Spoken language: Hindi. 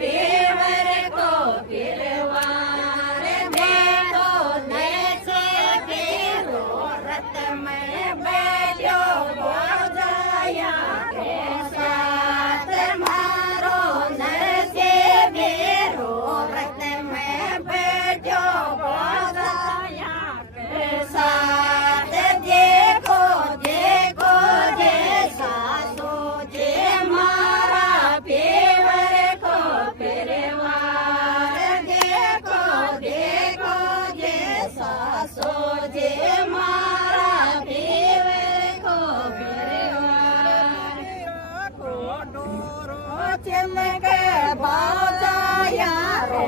पेवर को गिरवार देखो नैसे फेरो रत में बैठो बोझाया के साथ मारो नैसे फेरो रत में बैठो बोझाया के साथ देखो देखो जैसा सोचे मारा पेवर को फिरवार देखो देखो जैसा सोचे मारा पेवर को फिरवार को डोरो चमक बाजाया रो